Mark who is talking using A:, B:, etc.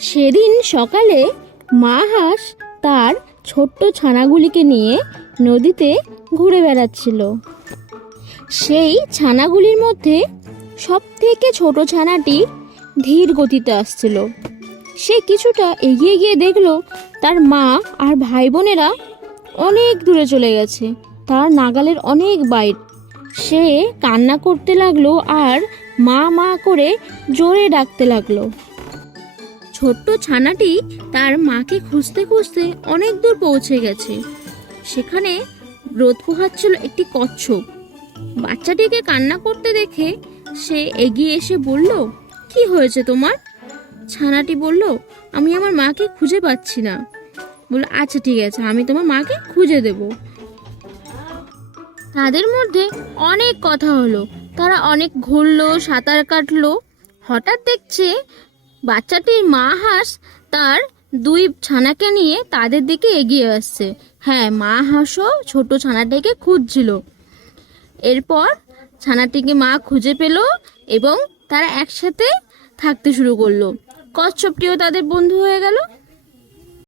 A: সেদিন সকালে মা হাঁস তার ছোট্ট ছানাগুলিকে নিয়ে নদীতে ঘুরে বেড়াচ্ছিল। সেই ছানাগুলির মধ্যে সব থেকে ছোট ছানাটি ধীর গতিতে আসছিল। সে কিছুটা এগিয়ে গিয়ে দেখল তার মা আর ভাই বোনেরা অনেক দূরে চলে গেছে, তার নাগালের অনেক বাইর। সে কান্না করতে লাগল আর মা মা করে জোরে ডাকতে লাগল। ছোট্ট ছানাটি তার মাকে খুঁজতে খুঁজতে অনেক দূর পৌঁছে গেছে। সেখানে রোদ পোহাচ্ছিল একটি কচ্ছপ। বাচ্চাটিকে কান্না করতে দেখে সে এগিয়ে এসে বলল, কি হয়েছে তোমার? ছানাটি বলল, আমি আমার মাকে খুঁজে পাচ্ছি না। বলল আচ্ছা ঠিক আছে, আমি তোমার মাকে খুঁজে দেব। তাদের মধ্যে অনেক কথা হলো। তারা অনেক ঘুরলো, সাঁতার কাটলো। হঠাৎ দেখছে বাচ্চাটির মা হাঁস তার দুই ছানাকে নিয়ে তাদের দিকে এগিয়ে আসছে। হ্যাঁ মা হাঁসও ছোট ছানাটিকে খুঁজছিল। এরপর ছানাটিকে মা খুঁজে পেল এবং তারা একসাথে থাকতে শুরু করল। কচ্ছপটিও তাদের বন্ধু হয়ে গেল।